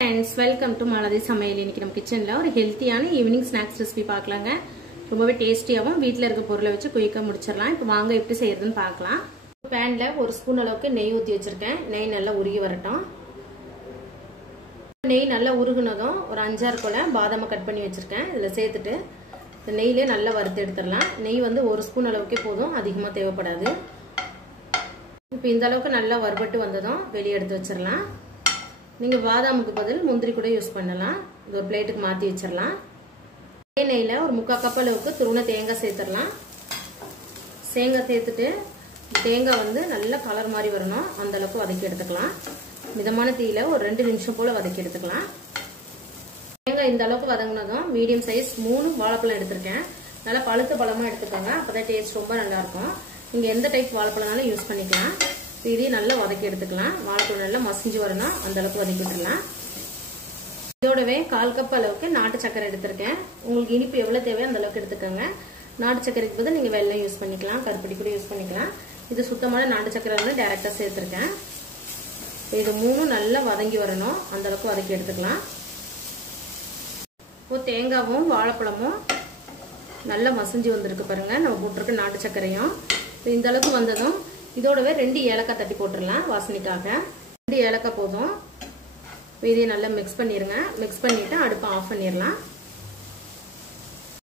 Friends, welcome to Maladi Samayil. இன்னைக்கு நம்ம கிச்சன்ல ஒரு ஹெல்தியான ஈவினிங் ஸ்நாக்ஸ் ரெசிபி பார்க்கலாங்க. ரொம்பவே டேஸ்டியாவும் வீட்ல இருக்க பொருளை வச்சு குயிக்கா முடிச்சிரலாம். இப்போ வாங்க எப்படி செய்யறதுன்னு பார்க்கலாம். பேன்ல ஒரு ஸ்பூன் அளவுக்கு நெய் ஊத்தி வச்சிருக்கேன். நெய் நல்லா உருகி வரட்டும். நெய் நல்லா உருகுனதும் ஒரு 5-6 கொலை பாதாம் கட் பண்ணி வச்சிருக்கேன். இதுல சேர்த்துட்டு இந்த நெய்யிலே நல்லா வறுத்து எடுத்துடலாம். நெய் வந்து ஒரு ஸ்பூன் அளவுக்கே போதும், அதிகமா தேவைப்படாது. இப்போ இந்த அளவுக்கு நல்லா வறுபட்டு வந்ததும் வெளியே எடுத்து வச்சிரலாம். நீங்க பாதாமுக்கு பதில் முந்திரி கூட யூஸ் பண்ணலாம். இது ஒரு பிளேட்டுக்கு மாத்தி வச்சிரலாம். நெய்யில ஒரு 3/4 கப் அளவுக்கு துருவன தேங்காய் சேர்த்துடலாம். தேங்காய் சேர்த்துட்டு தேங்காய் வந்து நல்ல கலர் மாதிரி வரணும், அந்த அளவுக்கு வதக்கி எடுத்துக்கலாம். மிதமான தீயில ஒரு 2 நிமிஷம் போல வதக்கி எடுத்துக்கலாம். தேங்காய் இந்த அளவுக்கு வதங்கினதும் மீடியம் சைஸ் 3 வாழைப்பழம் எடுத்திருக்கேன். நல்லா பழுத்த பழமா எடுத்துக்கோங்க, அப்பதான் டேஸ்ட் ரொம்ப நல்லா இருக்கும். நீங்க எந்த டைப் வாழைப்பழம்னாலும் யூஸ் பண்ணிக்கலாம். இதையும் நல்லா வதக்கி எடுத்துக்கலாம். வாழைப்பழம் நல்லா மசிஞ்சு வரணும், அந்த அளவுக்கு வதக்கி விட்டுடலாம். இதோடவே 1/4 கப் அளவுக்கு நாட்டு சக்கரை எடுத்திருக்கேன். உங்களுக்கு இனிப்பு எவ்வளவு தேவையோ அந்த அளவுக்கு எடுத்துக்கோங்க. நாட்டு சக்கரைக்கு பதில் நீங்க வெல்லம் யூஸ் பண்ணிக்கலாம், கருப்பட்டி கூட யூஸ் பண்ணிக்கலாம். இது சுத்தமான நாட்டு சக்கரை டைரக்டா சேர்த்திருக்கேன். இது 3 நல்லா வதங்கி வரணும், அந்த அளவுக்கு வதக்கி எடுத்துக்கலாம். இப்போ தேங்காவும் வாழைப்பழமும் நல்லா மசிஞ்சு வந்திருக்கு பாருங்க. நம்ம போட்டிருக்க நாட்டு சக்கரையும் இந்த அளவுக்கு வந்ததும் இதோடவே 2 ஏலக்காய் தட்டி போட்டுடலாம் வாசனைக்காக. 2 ஏலக்காய் போதும். இதையும் நல்லா மிக்ஸ் பண்ணிருங்க. மிக்ஸ் பண்ணிட்டு அடுப்பை ஆஃப் பண்ணிடலாம்.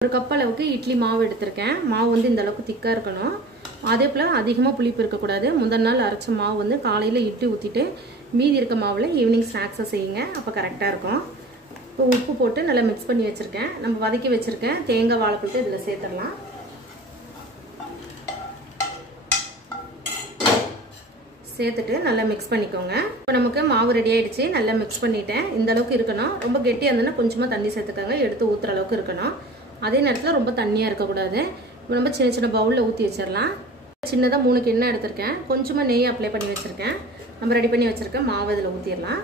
1 கப் அளவுக்கு இட்லி மாவு எடுத்திருக்கேன். மாவு வந்து இந்த அளவுக்கு திக்கா இருக்கணும். அதே போல அதிகமா புளிப்பு இருக்கக்கூடாது. முந்தின நாள் அரைச்ச மாவு வந்து காலையில இட்லி ஊத்திட்டு மீதி இருக்க மாவுல ஈவினிங் ஸ்நாக்ஸை செய்யுங்க, அப்ப கரெக்டா இருக்கும். இப்போ உப்பு போட்டு நல்லா மிக்ஸ் பண்ணி வச்சிருக்கேன். நம்ம வதக்கி வச்சிருக்கேன் தேங்காய் வாழைப்பழத்தை இதுல சேர்த்துடலாம். சேர்த்துட்டு நல்லா மிக்ஸ் பண்ணிக்கோங்க. இப்போ நமக்கு மாவு ரெடி ஆயிடுச்சு. நல்லா மிக்ஸ் பண்ணிட்டேன். இந்த அளவுக்கு இருக்கணும். ரொம்ப கெட்டியா இருந்ததுன்னா கொஞ்சமா தண்ணி சேர்த்துக்கோங்க, எடுத்து ஊத்துற அளவுக்கு இருக்கணும். அதே நேரத்தில் ரொம்ப தண்ணியா இருக்கக்கூடாது. இப்போ நம்ம சின்ன சின்ன பவுல்ல ஊற்றி வச்சிடலாம். சின்னதாக 3 கிண்ணம் எடுத்திருக்கேன். கொஞ்சமா நெய் அப்ளை பண்ணி வச்சிருக்கேன். நம்ம ரெடி பண்ணி வச்சிருக்க மாவு இதில் ஊற்றிடலாம்.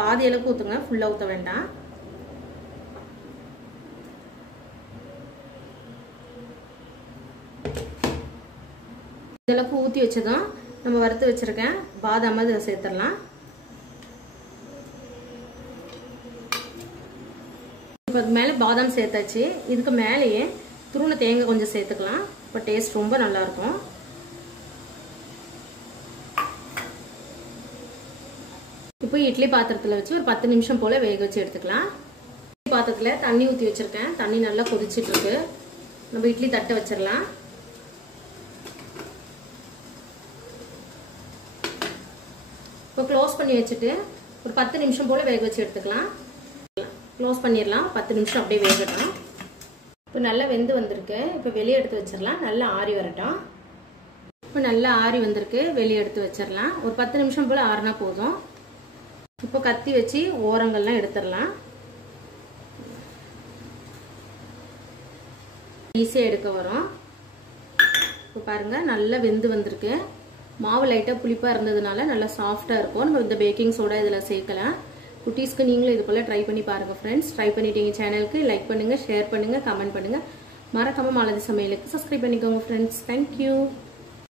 பாதி அளவுக்கு ஊற்றுங்க, ஃபுல்லாக ஊற்ற வேண்டாம். இதெல்லாம் ஊற்றி வச்சதும் நம்ம வறுத்து வச்சிருக்கேன் பாதாம் இதை சேர்த்துடலாம். இப்போ மேலே பாதாம் சேர்த்தாச்சு. இதுக்கு மேலேயே துருவன தேங்காய் கொஞ்சம் சேர்த்துக்கலாம். இப்போ டேஸ்ட் ரொம்ப நல்லா இருக்கும். இப்போ இட்லி பாத்திரத்தில் வச்சு ஒரு 10 நிமிஷம் போல வேக வச்சு எடுத்துக்கலாம். இட்லி பாத்திரத்தில் தண்ணி ஊற்றி வச்சிருக்கேன். தண்ணி நல்லா கொதிச்சிட்டு இருக்கு. நம்ம இட்லி தட்டை வச்சிடலாம். இப்போ க்ளோஸ் பண்ணி வச்சுட்டு ஒரு 10 நிமிஷம் போல வேக வச்சு எடுத்துக்கலாம். க்ளோஸ் பண்ணிடலாம். 10 நிமிஷம் அப்படியே வேகட்டும். இப்போ நல்லா வெந்து வந்திருக்கு. இப்போ வெளியே எடுத்து வச்சிடலாம். நல்லா ஆறி வரட்டும். இப்போ நல்லா ஆறி வந்திருக்கு. வெளியே எடுத்து வச்சிடலாம். ஒரு 10 நிமிஷம் போல ஆறினா போதும். இப்போ கத்தி வச்சு ஓரங்கள்லாம் எடுத்துடலாம். ஈஸியாக எடுக்க வரும். இப்போ பாருங்க நல்லா வெந்து வந்திருக்கு. மாவு லைட்டா புளிப்பா இருந்ததுனால நல்லா சாஃப்டா இருக்கும். நம்ம இந்த பேக்கிங் சோடா இதுல சேர்க்கலாம். குட்டீஸ்க்கு நீங்களும் இது போல ட்ரை பண்ணி பாருங்க ஃப்ரெண்ட்ஸ். ட்ரை பண்ணிட்டீங்க சேனலுக்கு லைக் பண்ணுங்க, ஷேர் பண்ணுங்க, கமெண்ட் பண்ணுங்க. மறக்காம மாலதி சமையலுக்கு சப்ஸ்கிரைப் பண்ணிக்கோங்க ஃப்ரெண்ட்ஸ். தேங்க்யூ.